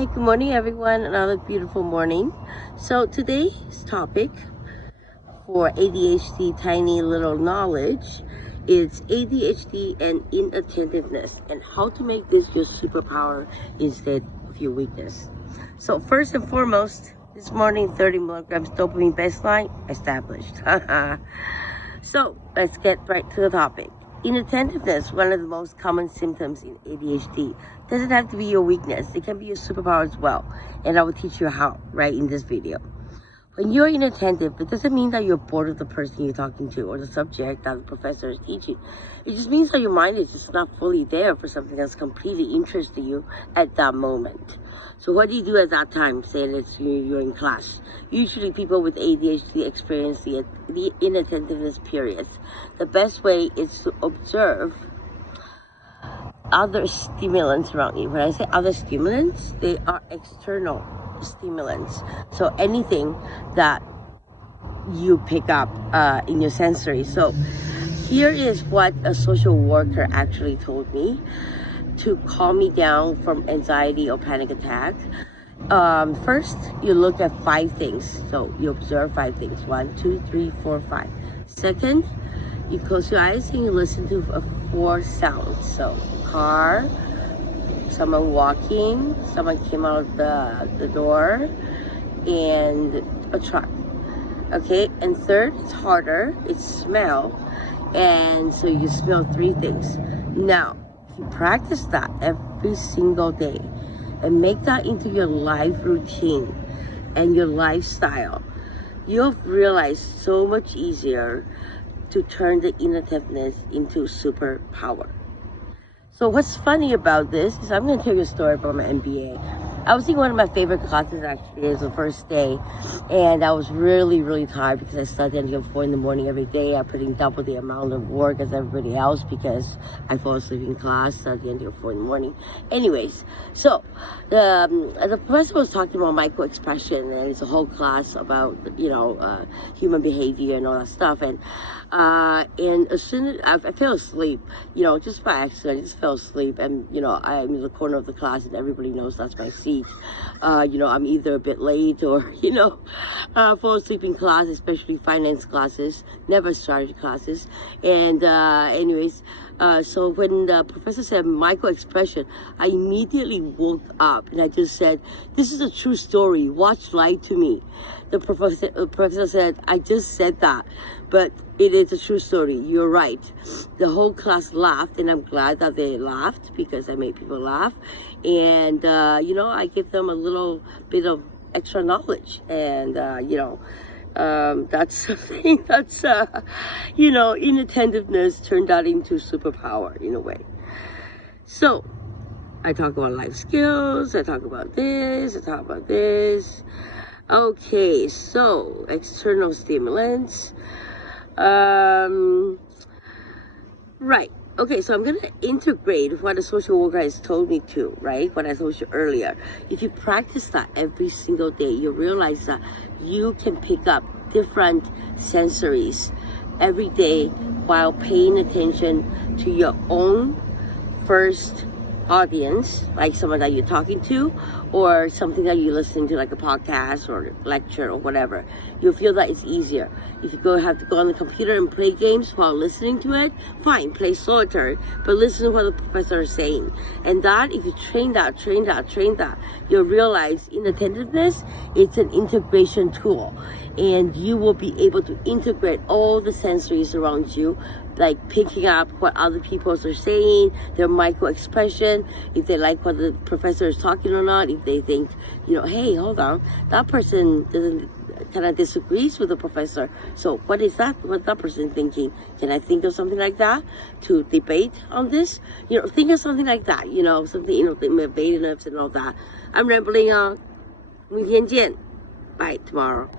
Hi, good morning everyone. Another beautiful morning. So today's topic for ADHD tiny little knowledge is ADHD and inattentiveness, and how to make this your superpower instead of your weakness. So first and foremost, this morning 30 milligrams dopamine baseline established. So let's get right to the topic. Inattentiveness, one of the most common symptoms in ADHD. Doesn't have to be your weakness. It can be your superpower as well. And I will teach you how, right, in this video. When you're inattentive, it doesn't mean that you're bored of the person you're talking to or the subject that the professor is teaching. It just means that your mind is just not fully there for something that's completely interesting you at that moment. So what do you do at that time? Say you're in class. Usually people with ADHD experience the inattentiveness periods. The best way is to observe other stimulants around you. When I say other stimulants, they are external stimulants. So anything that you pick up in your sensory. So here is what a social worker actually told me to calm me down from anxiety or panic attack. First, you look at 5 things. So you observe 5 things. 1, 2, 3, 4, 5. Second, you close your eyes and you listen to 4 sounds. So car, someone walking, someone came out of the door, and a truck. Okay, and third, it's harder, it's smell, and so you smell 3 things. Now, if you practice that every single day and make that into your life routine and your lifestyle, you'll realize so much easier to turn the inattentiveness into superpower. So what's funny about this is I'm going to tell you a story about my MBA. I was in one of my favorite classes actually. It was the first day, and I was really tired because I studied until 4 in the morning every day. I put in double the amount of work as everybody else because I fall asleep in class, study until 4 in the morning. Anyways, so the professor was talking about micro-expression, and it's a whole class about, human behavior and all that stuff. And as soon as I fell asleep, just by accident, I just fell asleep. And, I'm in the corner of the class and everybody knows that's my seat. I'm either a bit late or, fall asleep in class, especially finance classes, never strategy classes. And so when the professor said micro-expression, I immediately woke up and I just said, this is a true story. Watch Lie to Me. The professor said, I just said that, but it is a true story. You're right. The whole class laughed, and I'm glad that they laughed because I made people laugh. And, I give them a little bit of extra knowledge. And, that's something that's, inattentiveness turned out into superpower in a way. So I talk about life skills. I talk about this. I talk about this. Okay, so external stimulants. Right. Okay, so I'm going to integrate what a social worker has told me to, right? What I told you earlier. If you practice that every single day, you realize that you can pick up different sensories every day while paying attention to your own first audience, like someone that you're talking to, or something that you're listening to, like a podcast or lecture or whatever. You'll feel that it's easier. If you have to go on the computer and play games while listening to it, fine, play solitaire, but listen to what the professor is saying. And that, if you train that, you'll realize inattentiveness, it's an integration tool, and you will be able to integrate all the sensories around you, like picking up what other people are saying, their micro-expression, if they like what the professor is talking or not, if they think, hey, hold on, that person kind of disagrees with the professor. So what's that person thinking? Can I think of something like that to debate on this? Think of something like that, something, debativeness and all that. I'm rambling on. 明天见. Bye, tomorrow.